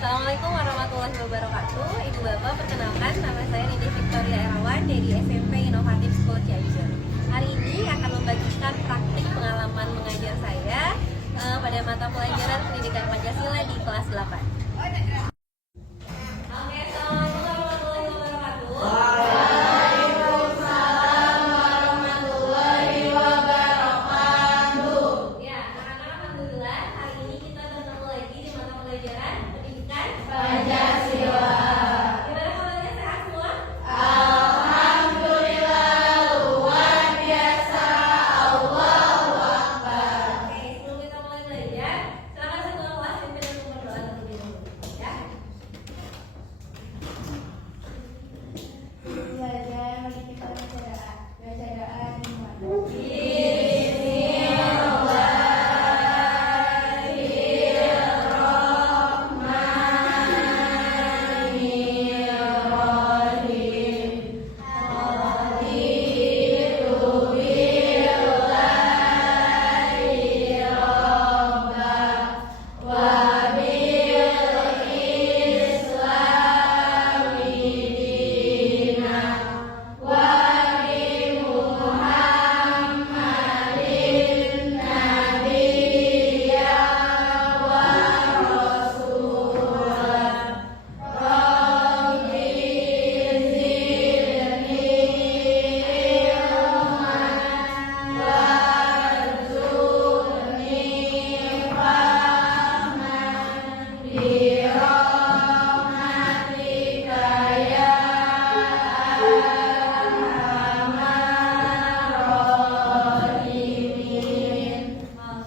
Assalamualaikum warahmatullahi wabarakatuh. Ibu Bapak, perkenalkan nama saya Nindi Victoria Erawan dari SMP Inovatif School Cianjur. Hari ini akan membagikan praktik pengalaman mengajar saya pada mata pelajaran Pendidikan Pancasila di kelas 8. Oke, Assalamualaikum warahmatullahi wabarakatuh. Waalaikumsalam warahmatullahi wabarakatuh. Ya, anak-anak, alhamdulillah hari ini kita bertemu lagi di mata pelajaran Pendidikan Pancasila. Gimana kabarnya, sehat semua? Alhamdulillah, luar biasa. Allahu Akbar. Oke, sebelum kita mulai belajar, silakan satu kelas pimpin untuk berdoa terlebih dahulu. Ya. Belajar mari kita bacaan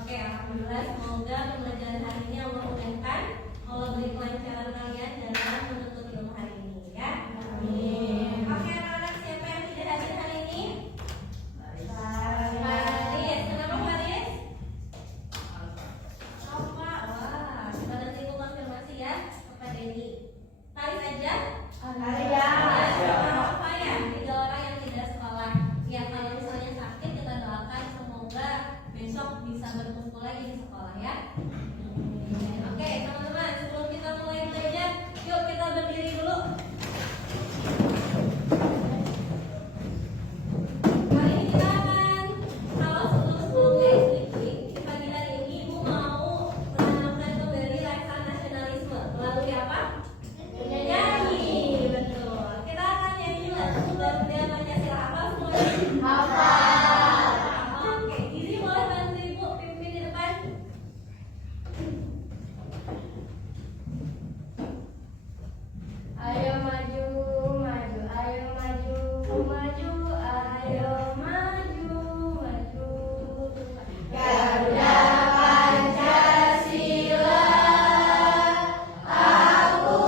Oke, alhamdulillah semoga pembelajaran hari ini Allah mudahkan, Allah beri kelancaran kalian dalam menuntut ilmu hari ini ya. Amin. Oke, anak-anak, siapa yang tidak hadir hari ini? Faris. Kenapa Faris? Alfa. Wah, coba nanti ibu konfirmasi ya kepada Denny. Faris aja? Alia. Alfa ya, 3 orang yang tidak sekolah. Ya, kalau misalnya sakit kita doakan semoga besok bisa berkumpul lagi di sekolah ya. Oke, teman-teman, sebelum kita mulai belajar, yuk kita berdiri dulu. Hari ini kita akan, kalau sebelum expliking, di pagi hari ini Ibu mau menanamkan kembali rasa nasionalisme melalui apa? Nyanyi, betul. Kita akan nyanyi lagu Garuda Pancasila. Hafal semuanya? Oke, Gizi boleh bantu Ibu pimpin di depan. Ayo maju, maju, ayo maju, maju, ayo maju, maju. Garuda Pancasila, aku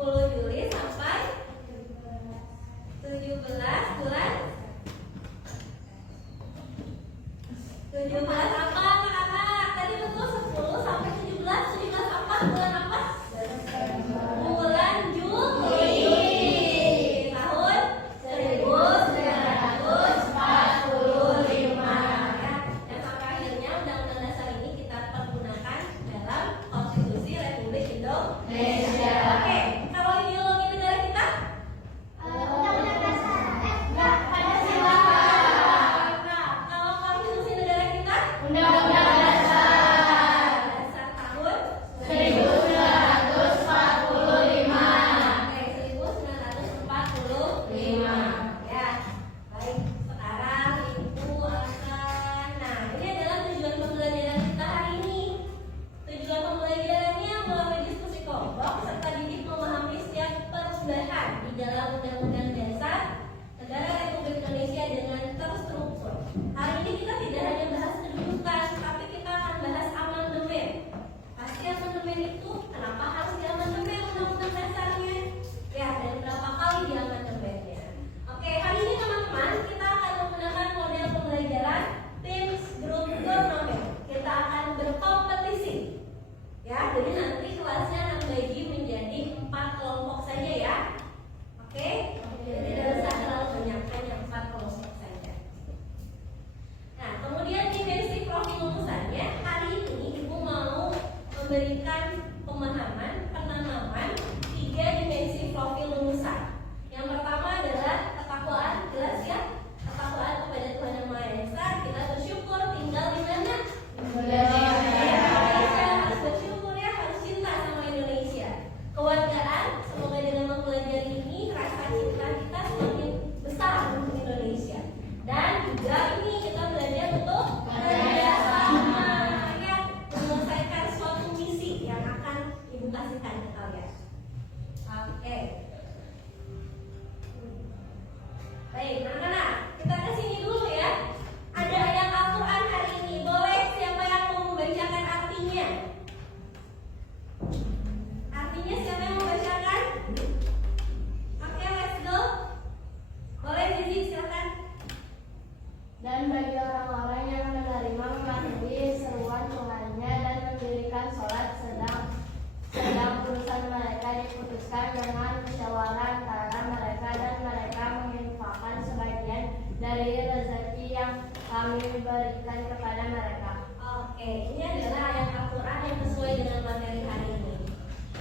10 Juli sampai 17 bulan 17 apa anak-anak? Tadi betul 10 sampai 17. 17 apa? Bulan apa? Bulan Juli tahun 1945 ya. Dan sampai akhirnya Undang-Undang Dasar ini kita pergunakan dalam Konstitusi Republik Indonesia. Oke, kalau ideologi negara kita Undang-Undang Dasar. Pancasila. Kalau Konstitusi negara kita Undang-Undang Dasar. Dasar tahun 1945. Oke, 1945 ya. Baik, sekarang Ibu akan. Nah, ini adalah tujuan pembelajaran kita hari ini. Tujuan pembelajarannya melalui diskusi kelompok serta didik memahami setiap perubahan di dalam Undang-Undang Dasar Negara Republik Indonesia dengan terstruktur. Hari ini kita tidak hanya bahas kedudukan, tapi kita akan bahas amandemen. Pasti amandemen itu kenapa harus diamandemen undang-undang dasarnya? Ya, dan berapa kali diamandemennya? Oke, hari ini teman-teman kita akan menggunakan model pembelajaran Teams Group Turnamen. Kita akan berkompetisi. Ya, jadi nanti kelasnya akan bagi menjadi 4 kelompok saja ya. Oke? Jadi tidak usah terlalu banyak, hanya 4 kelompok saja. Nah, kemudian dimensi profil lulusannya, hari ini Ibu mau memberikan pemahaman, penanaman 3 dimensi profil lulusan. Yang pertama adalah ketakwaan, jelas ya? Ketakwaan kepada Tuhan Yang Maha Esa, kita bersyukur tinggal di mana? Indonesia, harus bersyukur ya, harus cinta sama Indonesia. Kewargaan, semoga dengan mempelajari ini rasa cinta kita semakin besar untuk Indonesia. Dan juga ini kita belajar untuk kerjasama ya, menyelesaikan suatu misi yang akan Ibu kasihkan ke kalian. Oke. Baik, anak-anak, kita ke sini dulu ya. Ada ayat Al-Quran hari ini. Boleh siapa yang mau membacakan artinya? Artinya siapa yang mau membacakan? Oke, let's go. Boleh, Zizi, silakan. Dan bagi orang-orang yang menerima mematuhi seruan Tuhannya dan mendirikan sholat sedang urusan mereka diputuskan dengan musyawarah antara mereka dan mereka menginfakkan sebagian dari rezeki yang kami berikan kepada mereka. Oke, ini adalah ayat Al-Quran yang sesuai dengan materi hari ini.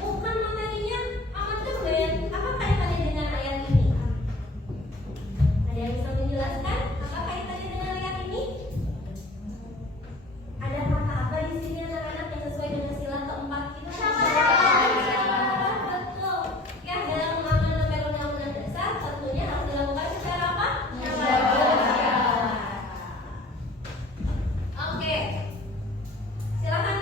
Bukan materinya amandemen. Apa kaitannya dengan ayat ini? Ada yang bisa menjelaskan apa kaitannya dengan ayat ini? Ada kata apa di sini anak-anak yang sesuai dengan sila keempat kita? Betul. Ya, dalam mengamandemen undang-undang dasar tentunya harus dilakukan secara apa? Oke. Silakan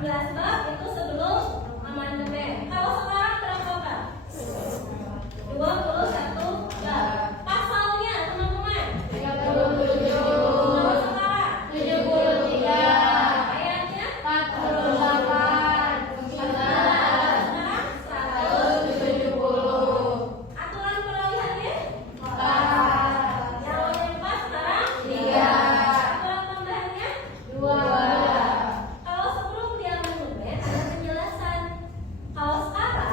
16 bab itu sebelum amandemen. Kalau sekarang berapa bab? 21 bab. Pasalnya teman-teman 37, kalau sekarang 73, ayatnya 48, sekarang 170, aturan peralihannya 4, yang awalnya 4 sekarang 3, aturan tambahannya 2. kalau sebelum dia amandemen ada penjelasan. Kalau sekarang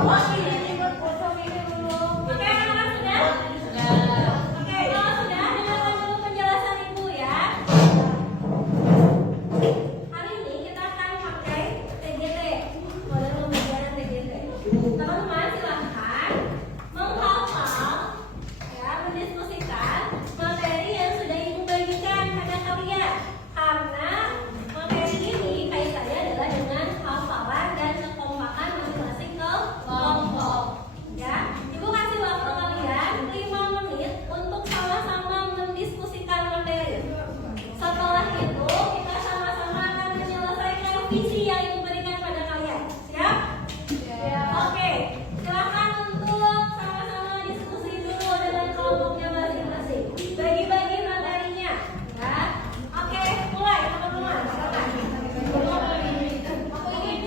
Oh, ini buat foto video dulu. Oke, anak-anak sudah? Oke, kalau sudah, dengarkan dulu penjelasan ibu ya. Hari ini kita akan pakai TGT, model pembelajaran TGT. Teman-teman silahkan menghafal, ya, mendiskusikan materi yang sudah ibu bagikan pada kalian. Karena materi ini kaitannya adalah dengan hafalan dan kekompakan masing-masing kelompok. Ya, ibu kasih waktu kalian 5 menit untuk sama-sama mendiskusikan materi. Setelah itu kita sama-sama akan menyelesaikan visi yang ibu berikan pada kalian. Siap? Oke, silakan untuk sama-sama diskusi dulu dengan kelompoknya masing-masing. Bagi-bagi materinya, ya. Oke, mulai teman-teman. Silakan. Aku ingin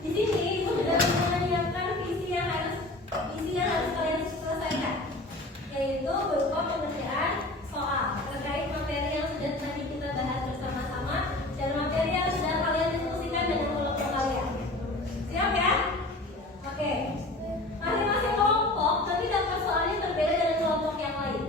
Di sini Ibu sudah menyiapkan visi yang harus kalian selesaikan, yaitu berupa pengerjaan soal terkait materi yang sudah tadi kita bahas bersama-sama dan materi yang sudah kalian diskusikan dengan kelompok kalian. Siap ya? Oke. Masing-masing kelompok nanti dapat soalnya berbeda dengan kelompok yang lain.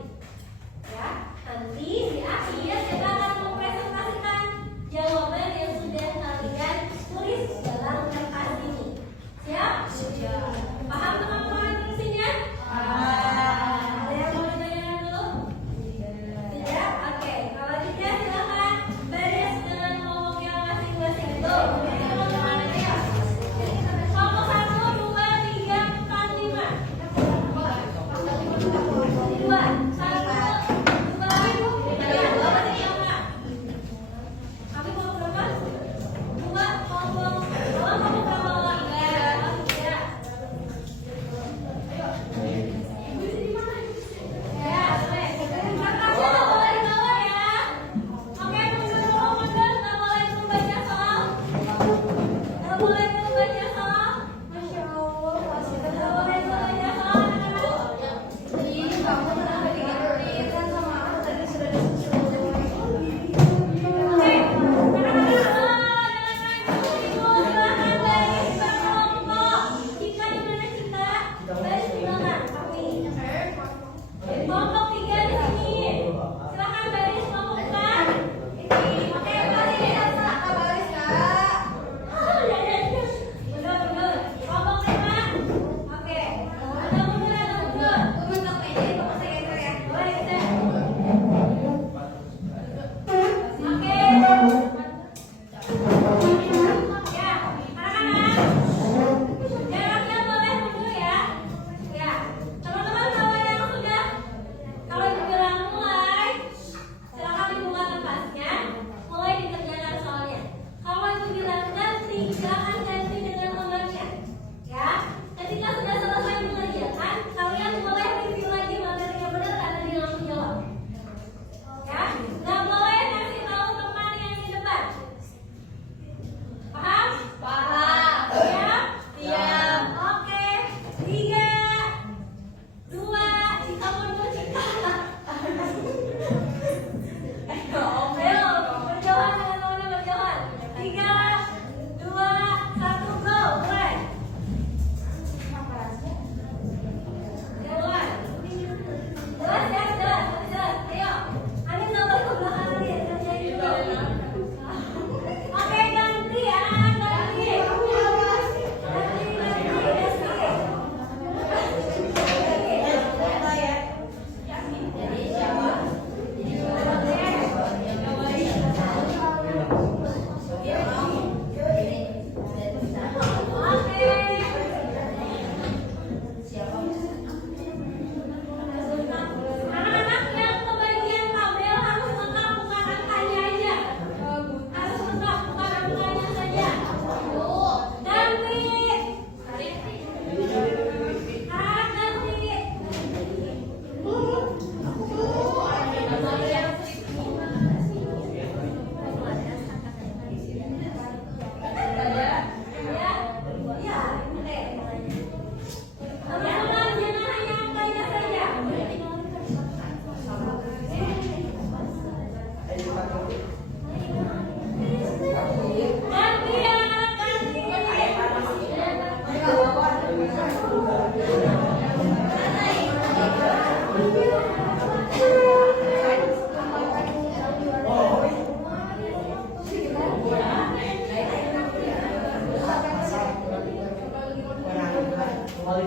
Ya, nanti di akhir kita akan mempresentasikan jawaban yang sudah kalian tulis dalam kertas ini. Siap? Siap. Paham teman-teman fungsinya? Ada yang mau ditanyakan dulu? Tidak? Oke. Kalau tidak silakan baris dengan kelompoknya masing-masing. Tuh, ini teman-teman ya. Kelompok 1, 2, 3, 4, 5. 2, 1, 2, 3. Kami mau berapa? 2 kelompok. Oh, kamu berapa? 3. Ya, boleh. Kertasnya nggak boleh dibawa ya. Oke, mundur, nggak boleh membaca soal. Nggak boleh membaca soal. Masya Allah, nggak boleh membaca soal. Jadi kamu kenapa digituin sama aku tadi sudah disusul. Oke, anak-anak, silakan baris berkelompok. Cika di mana Cika? Baris di belakang. Kami. Kelompok 3 di sini. Silakan baris kelompok 4. Oke, baris. Mundur. Kelompok 5. Oke. Mundur. Boleh kita. Oke. Ya, anak-anak. Jaraknya boleh mundur ya. Ya, teman-teman kalau Ibu bilang mulai, silakan dibuka kertasnya, mulai dikerjakan soalnya. Kalau Ibu bilang ganti, silakan ganti dengan temannya. Ya, ketika sudah selesai mengerjakan, kalian boleh review lagi materi yang benar dan nanti langsung jawab. Ya, nggak boleh kasih tahu teman yang di depan. Paham? Siap? Siap. Oke. 3, 2, Cika mundur Cika. Ayo, berjauhan dengan temannya berjauhan. 3, 2, 1, go, mulai. Jalan. Jelas. Ayo. Ani nggak boleh ke belakang lagi. Kerjain dulu. Oke, ganti anak-anak, ganti. Anak-anak yang kebagian tabel harus lengkap, bukan angkanya aja. Harus lengkap, bukan angkanya saja. Ganti. Teman-teman, jangan hanya angkanya saja. Ganti anak, ganti. Kembali